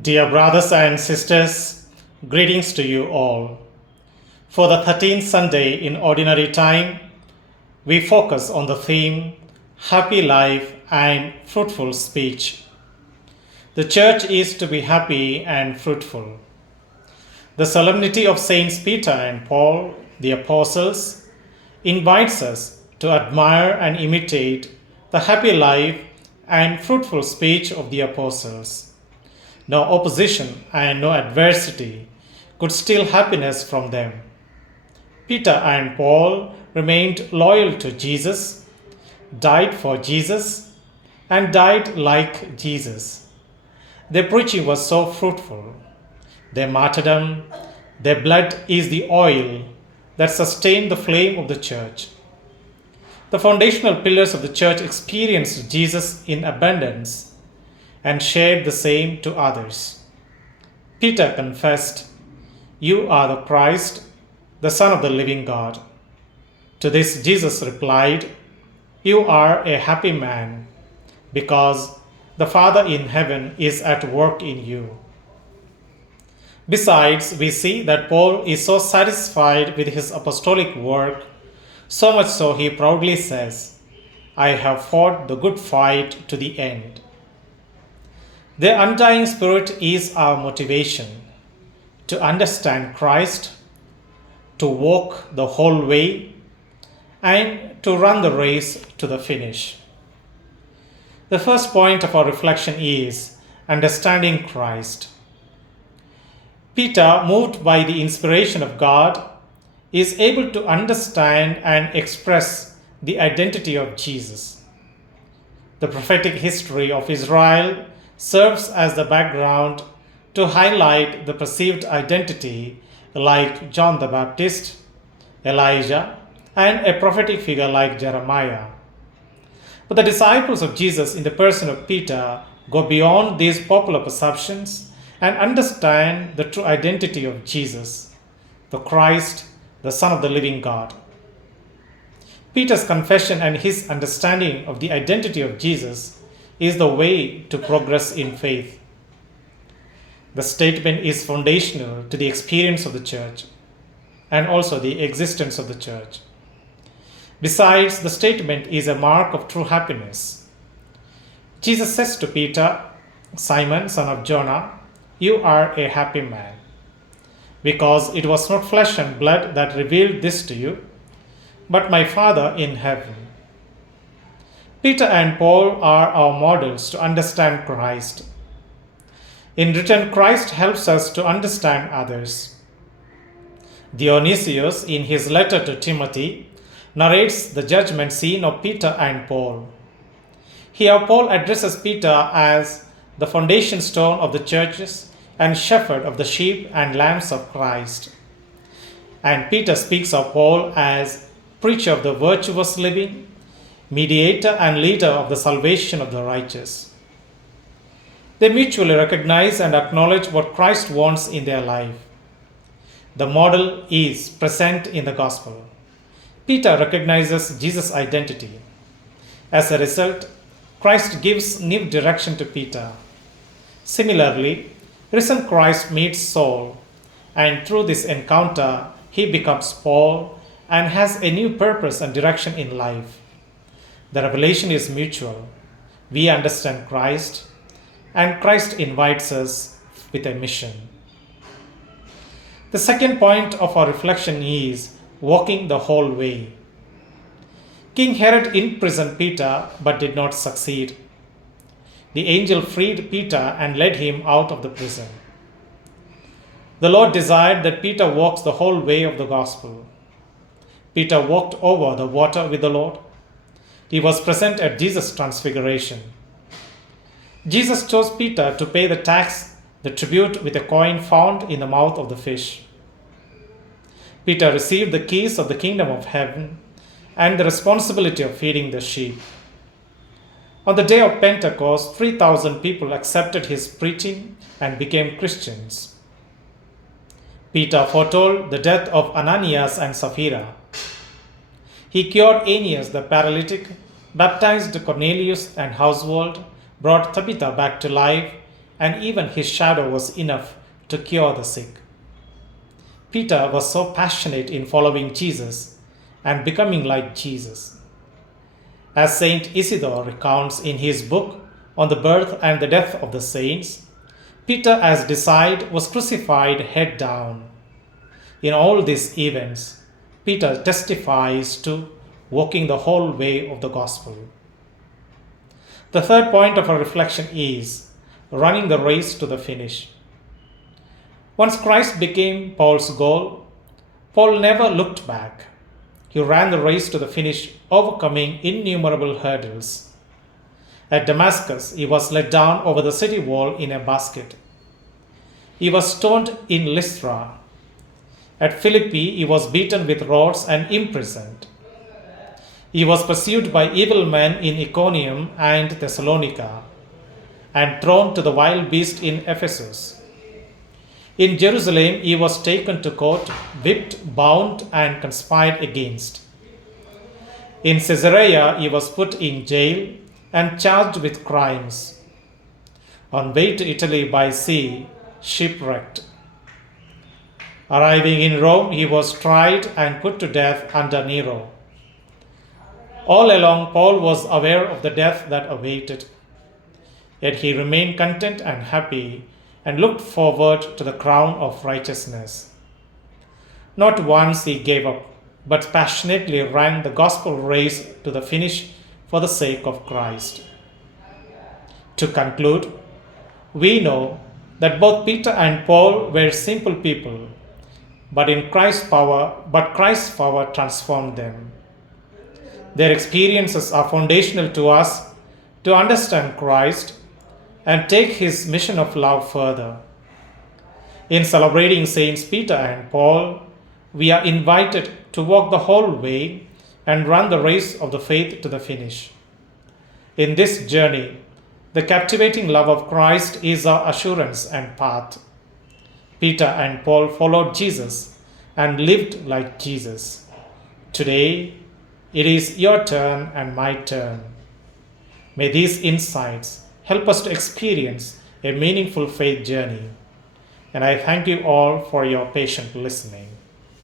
Dear brothers and sisters, greetings to you all. For the 13th Sunday in Ordinary Time, we focus on the theme Happy Life and Fruitful Speech. The Church is to be happy and fruitful. The solemnity of Saints Peter and Paul, the Apostles, invites us to admire and imitate the happy life and fruitful speech of the Apostles. No opposition and no adversity could steal happiness from them. Peter and Paul remained loyal to Jesus, died for Jesus, and died like Jesus. Their preaching was so fruitful. Their martyrdom, their blood is the oil that sustained the flame of the church. The foundational pillars of the church experienced Jesus in abundance and shared the same to others. Peter confessed, "You are the Christ, the Son of the living God." To this Jesus replied, "You are a happy man, because the Father in heaven is at work in you." Besides, we see that Paul is so satisfied with his apostolic work, so much so he proudly says, "I have fought the good fight to the end." Their undying spirit is our motivation to understand Christ, to walk the whole way, and to run the race to the finish. The first point of our reflection is understanding Christ. Peter, moved by the inspiration of God, is able to understand and express the identity of Jesus. The prophetic history of Israel serves as the background to highlight the perceived identity like John the Baptist, Elijah, and a prophetic figure like Jeremiah. But the disciples of Jesus in the person of Peter go beyond these popular perceptions and understand the true identity of Jesus, the Christ, the Son of the living God. Peter's confession and his understanding of the identity of Jesus is the way to progress in faith. The statement is foundational to the experience of the church and also the existence of the church. Besides, the statement is a mark of true happiness. Jesus says to Peter, "Simon, son of Jonah, you are a happy man, because it was not flesh and blood that revealed this to you, but my Father in heaven." Peter and Paul are our models to understand Christ. In return, Christ helps us to understand others. Dionysius, in his letter to Timothy, narrates the judgment scene of Peter and Paul. Here, Paul addresses Peter as the foundation stone of the churches and shepherd of the sheep and lambs of Christ. And Peter speaks of Paul as preacher of the virtuous living, mediator and leader of the salvation of the righteous. They mutually recognize and acknowledge what Christ wants in their life. The model is present in the gospel. Peter recognizes Jesus' identity. As a result, Christ gives new direction to Peter. Similarly, risen Christ meets Saul, and through this encounter, he becomes Paul and has a new purpose and direction in life. The revelation is mutual. We understand Christ, and Christ invites us with a mission. The second point of our reflection is walking the whole way. King Herod imprisoned Peter but did not succeed. The angel freed Peter and led him out of the prison. The Lord desired that Peter walks the whole way of the gospel. Peter walked over the water with the Lord. He was present at Jesus' transfiguration. Jesus chose Peter to pay the tax, the tribute, with a coin found in the mouth of the fish. Peter received the keys of the kingdom of heaven and the responsibility of feeding the sheep. On the day of Pentecost, 3,000 people accepted his preaching and became Christians. Peter foretold the death of Ananias and Sapphira. He cured Aeneas the paralytic, baptized Cornelius and household, brought Tabitha back to life, and even his shadow was enough to cure the sick. Peter was so passionate in following Jesus and becoming like Jesus. As Saint Isidore recounts in his book on the birth and the death of the saints, Peter, as desired, was crucified head down. In all these events, Peter testifies to walking the whole way of the gospel. The third point of our reflection is running the race to the finish. Once Christ became Paul's goal, Paul never looked back. He ran the race to the finish, overcoming innumerable hurdles. At Damascus, he was let down over the city wall in a basket. He was stoned in Lystra. At Philippi, he was beaten with rods and imprisoned. He was pursued by evil men in Iconium and Thessalonica, and thrown to the wild beast in Ephesus. In Jerusalem, he was taken to court, whipped, bound, and conspired against. In Caesarea, he was put in jail and charged with crimes. On way to Italy by sea, shipwrecked. Arriving in Rome, he was tried and put to death under Nero. All along, Paul was aware of the death that awaited. Yet he remained content and happy and looked forward to the crown of righteousness. Not once he gave up, but passionately ran the gospel race to the finish for the sake of Christ. To conclude, we know that both Peter and Paul were simple people, but Christ's power transformed them. Their experiences are foundational to us to understand Christ and take his mission of love further. In celebrating Saints Peter and Paul, we are invited to walk the whole way and run the race of the faith to the finish. In this journey, the captivating love of Christ is our assurance and path. Peter and Paul followed Jesus and lived like Jesus. Today, it is your turn and my turn. May these insights help us to experience a meaningful faith journey. And I thank you all for your patient listening.